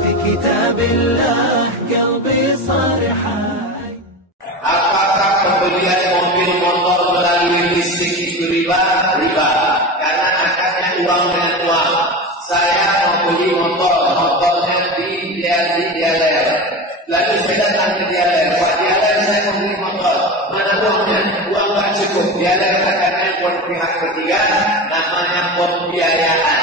في كتاب الله قلبي صار حي. Apakah pembelian mobil motor melalui listrik itu riba? Riba. Karena akadnya uang dengan uang. Saya mau beli motornya di dialer. Lalu saya datang ke dialer. Pak dialer, saya mau beli motor. Mana uangnya? Uang tak cukup. Dialer akadnya pun pihak ketiga, namanya pembiayaan.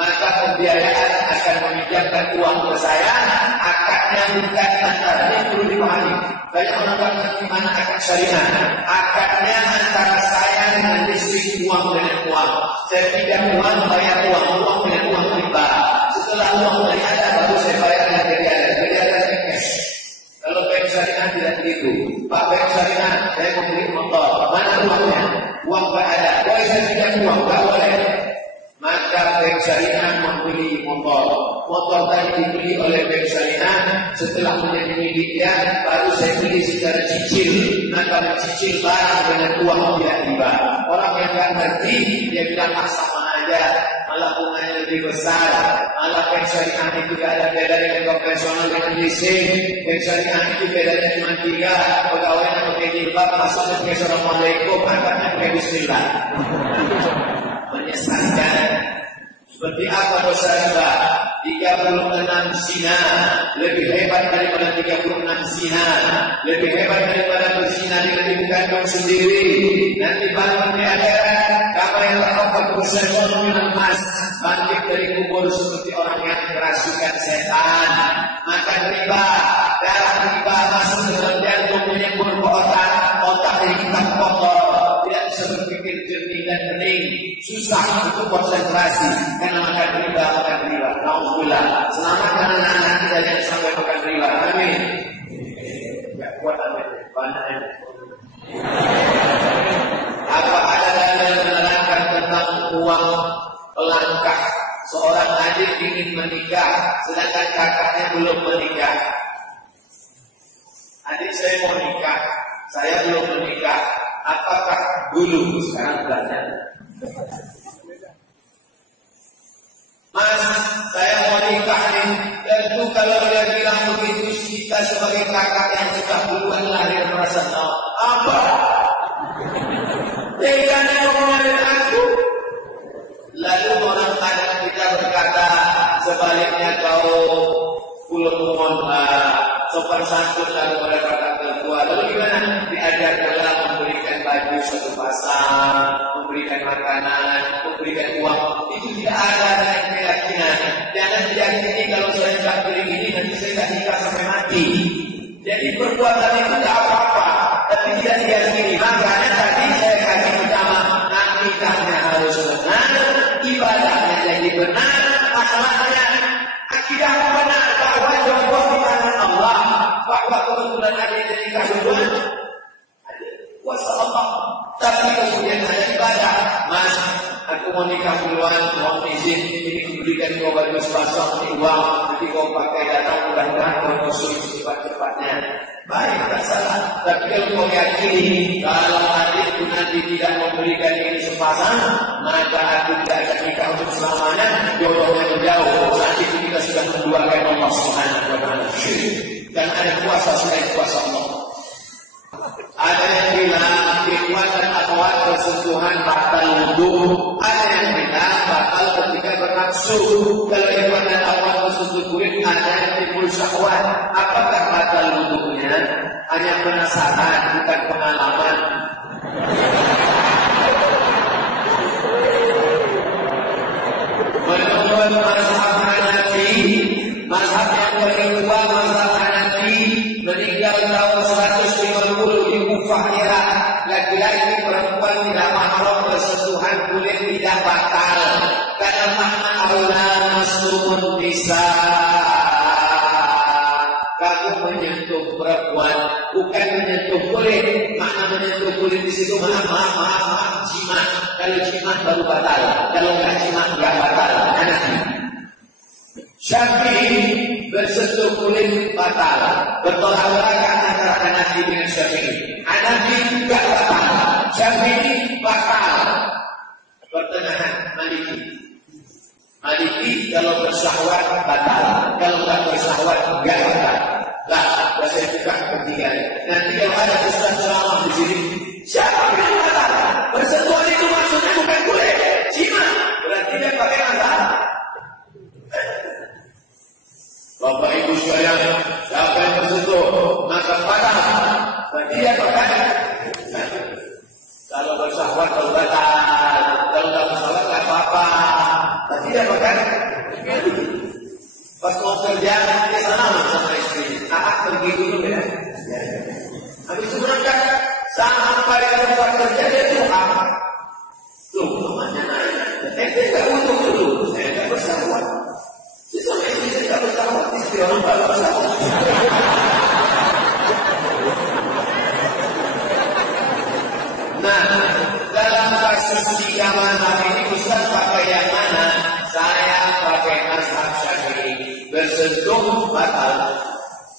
Maka pembiayaan akan meminjamkan uang ke saya. Akadnya bukan antara, ini perlu dipahami. Banyak orang berkata di mana akad syariah. Akadnya antara saya dengan listrik, uang dengan uang. Saya tidak uang bayar uang dengan uang riba. Setelah uang dari ada baru saya bayar dengan jadi ada cash. Kalau bank syariah tidak begitu. Pak bank syariah, saya mau beli motor. Mana uangnya? Uang tak ada. Boleh saya tidak uang? Tak boleh. Maka bank syariah membeli motor. Motor tadi dibeli oleh bank syariah. Setelah menjadi miliknya, baru saya beli secara cicil. Maka mencicil barang dengan uang tidak riba. Orang yang tak ngerti, dia bilang sama aja. Malah bunganya lebih besar. Malah bank syariah itu tidak ada beda dengan konvensional dengan leasing. Bank syariah itu bedanya cuma 3. Pegawainya pakai jilbab, masuknya pakai assalamualaikum, angkatnya pakai bismillah. Menyesatkan. Seperti apa dosa riba? 36 zina lebih hebat daripada 36 zina, lebih hebat daripada berzina dengan ibu kandung sendiri. Nanti bangun di akhirat, kamu yang terdapat bersama dengan emas, bangkit dari kubur seperti orang yang kerasukan setan. Makan riba, darah riba masuk ke dalam jantung menyembur ke otak yang kita kotor. Tidak bisa berpikir jernih dan bening, susah untuk konsentrasi karena makan riba. Alhamdulillah, selamatkan anak-anak kita jangan sampai makan riba. Amin. Tidak kuat banyak. Apa ada dalil yang menerangkan tentang uang pelangkah? Seorang adik ingin menikah, sedangkan kakaknya belum menikah. Adik saya mau nikah, saya belum menikah. Apakah dulu sekarang belajar? Mas, saya mau nikah nih. Tentu kalau dia bilang begitu, kita sebagai kakak yang sudah duluan lahir merasa tahu. Apa? Teganya ngomongin aku. Lalu orang kadang kita berkata, sebaliknya kau pulang sopan santun lalu berkata ketua. Lalu gimana? Diajarkanlah memberikan baju satu pasang, memberikan makanan, memberikan uang. Itu tidak ada dalam keyakinan. Jangan diyakini kalau saya tidak beli ini nanti saya tidak nikah sampai mati. Jadi perbuatan itu tidak apa-apa, tapi tidak diyakini. Makanya tadi saya kasih pertama, nikahnya harus benar, ibadahnya jadi benar, akhlaknya, akidahnya benar, bahwa jodoh di tangan Allah, bahwa kebetulan ada yang nikah duluan, kuasa Allah. Tapi kemudian ada ibadah, Mas, aku mau nikah duluan, mohon izin, ini kuberikan kau baju sepasang, ini uang, nanti kau pakai datang, mudah-mudahan kau musuh cepat-cepatnya. Baik, tak salah. Tapi kalau kau yakini, kalau adikku nanti tidak memberikan ini sepasang, maka aku tidak akan nikah untuk selamanya, jodohnya menjauh. Saat itu kita sudah menduakan Allah Subhanahu wa Ta'ala. Dan ada kuasa selain kuasa Allah. Ada yang bilang ikhwatan akhwat bersentuhan batal wudu. Ada yang bilang batal ketika bernafsu. Kalau ikhwatan akhwat bersentuh kulit ada yang timbul syahwat. Apakah batal wudunya? Hanya penasaran, bukan pengalaman. Menurut mazhab Hanafi, mazhab yang kedua mazhab Hanafi, meninggal tahun 150 di Kufah Irak, laki-laki perempuan tidak mahram bersentuhan kulit tidak batal karena makna aula masumun bisa. Kamu menyentuh perempuan bukan menyentuh kulit. Makna menyentuh kulit di situ maaf jimat. Kalau jimat baru batal, kalau nggak jimat nggak batal. Hanafi. Syafi'i bersentuh kulit batal. Bertolak belakang antara Hanafi dengan Syafi'i. Hanafi perhatikan. Nanti kalau ada ustaz ceramah di sini, siapa yang mengatakan bersentuhan itu maksudnya bukan kulit, cina, berarti dia pakai masalah. Bapak Ibu sekalian, siapa yang bersentuh maka patah, berarti dia pakai. Kalau bersahwat kalau batal, kalau tak bersahwat tak apa-apa, berarti dia pakai. Pas mau kerja, dia salam sama istri. Pergi dulu ya. Habis itu berangkat sampai ke tempat kerja dia tuhan. Loh, namanya nanya. Dia tak untung dulu. Saya tak bersahwat. Sama istri saya tak bersahwat. Istri orang tak bersahwat. Nah, dalam kasus 3 mazhab ini Ustaz pakai yang mana? Saya pakai mazhab Syafi'i. Bersentuh batal.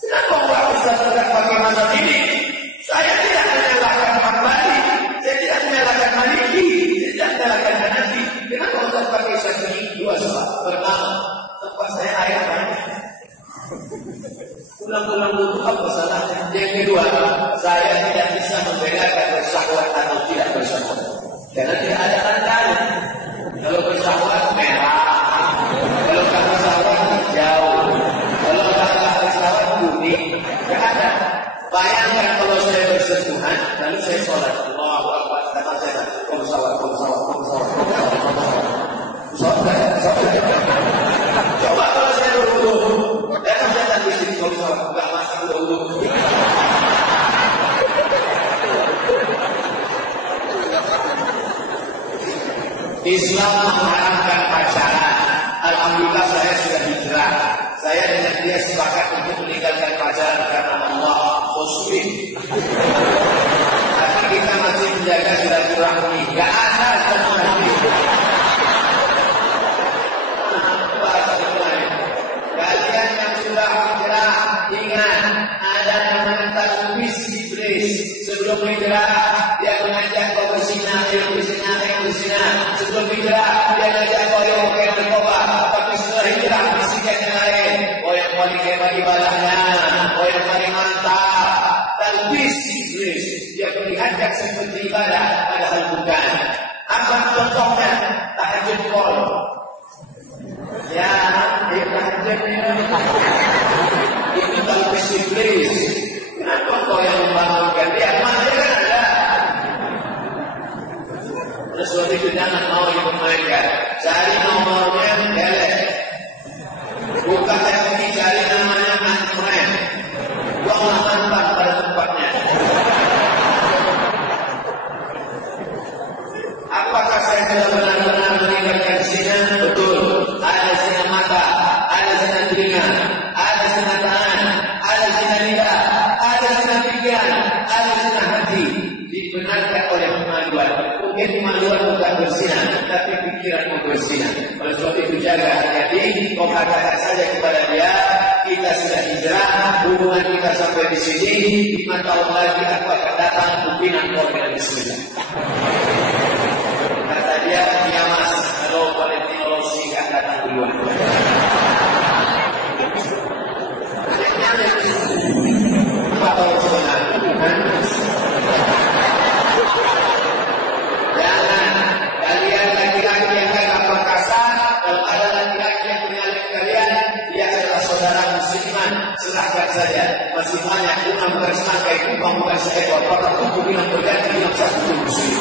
Kenapa Pak Ustaz tidak pakai mazhab ini? Saya tidak menyalahkan Hambali, saya tidak menyalahkan Maliki, saya tidak menyalahkan Hanafi. Kenapa Ustaz pakai Syafi'i? 2 sebab. Pertama, tempat saya air banyak. Ulang-ulang dulu apa salahnya? Yang kedua, saya tidak bisa membedakan bersahwat atau tidak bersahwat. Karena tidak ada tandanya. Kalau bersahwat merah, kalau tak bersahwat hijau, kalau tak bersahwat kuning, tidak ada. Bayangkan kalau saya bersentuhan, lalu saya sholat. Allahu Akbar, kata saya, kamu sholat. Coba kalau saya berwudu, datang setan di sini kamu sholat, enggak masak wudu. Islam mengharamkan pacaran. Alhamdulillah saya sudah hijrah. Saya dengan dia sepakat untuk meninggalkan pacaran karena Allah Rasul. Tapi kita masih menjaga silaturahmi. Gak ada silaturahmi. Kalian yang sudah hijrah, ingat ada namanya talbis iblis. Sebelum hijrah dia mengajak kau berzina. Sebelum hijrah dia mengajak kau yang pakai narkoba. Tapi setelah hijrah bisikan yang lain. Oh yang paling hebat ibadahnya, oh yang paling mantap. Talbis iblis, dia mengajak seperti ibadah, padahal bukan. Apa contohnya? Tahajud qol. Ya, tahajud ini talbis iblis. Kenapa kau yang membangunkan dia? Masih kan ada. Oleh sebab itu jangan mau dipermainkan. Cari nomornya delete. Bukan lagi cari namanya unfriend. Buanglah mantan pada tempatnya. Apakah saya sudah benar-benar meninggalkan zina? Betul. Ada zina mata, ada zina telinga, ada zina tangan, ada zina lidah, ada zina pikiran, ada zina hati. Dibenarkan oleh kemaluan. Mungkin kemaluan bukan berzina, tapi pikiranmu berzina. Oleh sebab itu jaga hati-hati. Kau katakan saja kepada dia, kita sudah hijrah, hubungan kita sampai di sini. 5 tahun lagi aku akan datang pimpinan kau dengan bismillah. Kata dia, ya mas, kalau Valentino Rossi nggak datang duluan. Atau sebenarnya. Jangan kalian laki-laki yang agak perkasa, kalau ada laki-laki yang menyalip kalian, dia adalah saudara musliman, serahkan saja. Masih banyak unang bersangkai kupang bukan seekor, pada tubuh bilang berganti bilang satu muslim.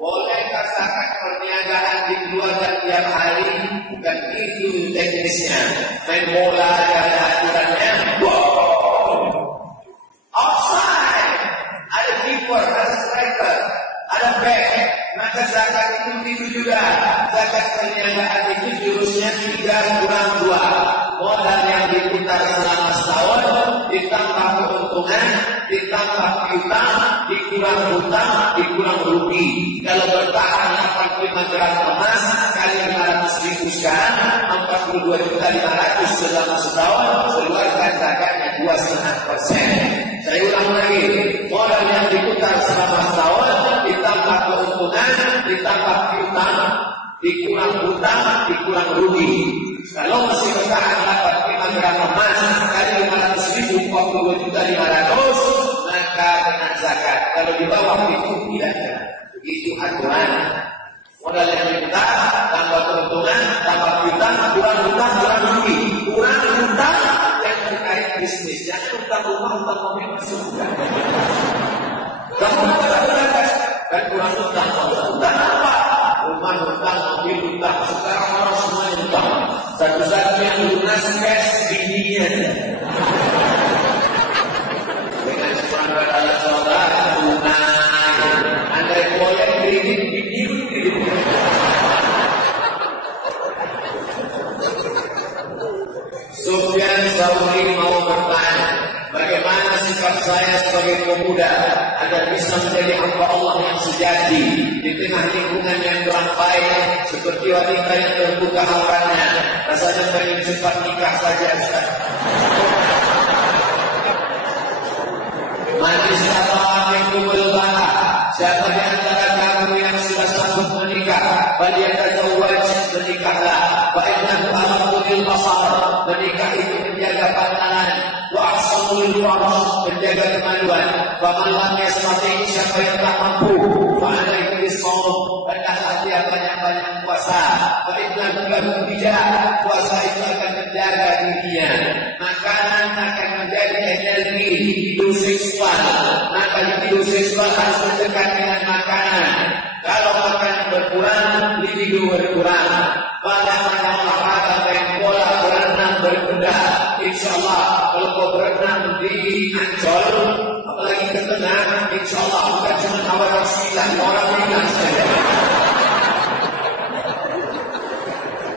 Boleh katakan perniagaan di keluarga tiap hari, bukan itu teknisnya. Main bola ada aturannya. Offside, ada keeper, ada striker, ada back. Maka zakat itu juga. Zakat perniagaan itu jurusnya 3+2. Modal yang diputar selama setahun, ditambah keuntungan, ditambah piutang, dikurang hutang, dikurang rugi. Kalau bertahan 45 gram emas kali 500.000 sekarang, 42.500.000 selama setahun, keluarkan zakatnya 2,5%. Saya ulang lagi, modal yang diputar selama setahun, ditambah keuntungan, ditambah piutang, dikurang hutang, dikurang rugi. Kalau masih bertahan emas kali 500.000 42.500.000 maka kena zakat. Kalau di bawah itu tidak kena. Begitu aturan. Modal yang minta tambah keuntungan, tambah hutang, kurang hutang, kurang rugi, kurang hutang yang terkait bisnis. Jangan hutang rumah, hutang mobil masuk. Kamu kan kurang hutang, hutang apa? Rumah hutang, mobil hutang. Sekarang orang semua hutang. Satu-satunya yang lunas cash bininya. Dengan seorang berkata saudara tunai, Anda boleh kredit bini. Sufyan Tsauri mau bertanya, bagaimana sikap saya sebagai pemuda agar bisa menjadi hamba Allah yang sejati di tengah lingkungan yang kurang baik seperti wanita yang terbuka auratnya. Rasanya pengen cepat nikah saja, Ustaz. Manis apa itu belbah? Siapa di antara kamu yang sudah sanggup menikah, falyatazawwaj, menikahlah. Fa innahu aghaddu lil basar, menikah itu menjaga pandangan, wa ahsanu lil farj, menjaga kemaluan. Faman lam yastati, siapa yang tak mampu, fa alaihi bisawm, hendaklah dia banyak-banyak puasa. Fa innahu lahu bijah, puasa itu akan menjaga dirinya. Makanan akan menjadi energi hidup seksual. Maka hidup seksual harus mendekat dengan makanan. Kalau makanan berkurang, libido berkurang. Banyak-banyak olahraga, main bola, berenang, berkuda. InsyaAllah kalau kau berenang di Ancol, apalagi ke tengah, InsyaAllah bukan cuma awal rasilah, orang ingat saja.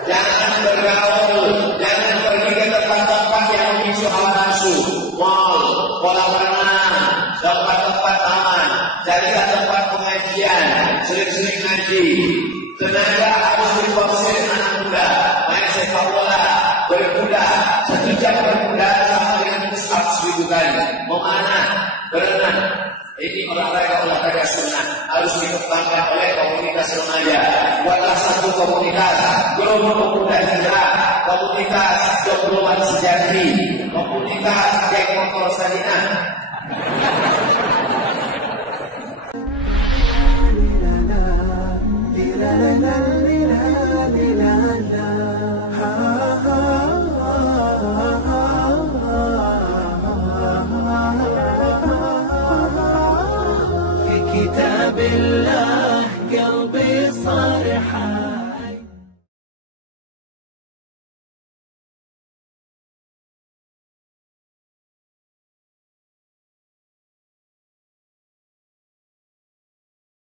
Jangan bergaul, jangan pergi ke tempat-tempat yang memicu hawa nafsu. Mall, kolam renang, tempat-tempat taman, jadilah tempat pengajian, sering-sering ngaji. Tenaga harus difokuskan anak muda, main sepak bola, berkuda, 1 jam berkuda sama dengan push-up 1000 kali. Mau mana? Berenang. Ini olahraga sunnah harus dikembangkan oleh komunitas remaja. Buatlah satu komunitas Gelombang Pemuda Hijrah, komunitas Joglowan Sejati, komunitas Geng Motor Sarinah. كتاب الله قلبي صار حال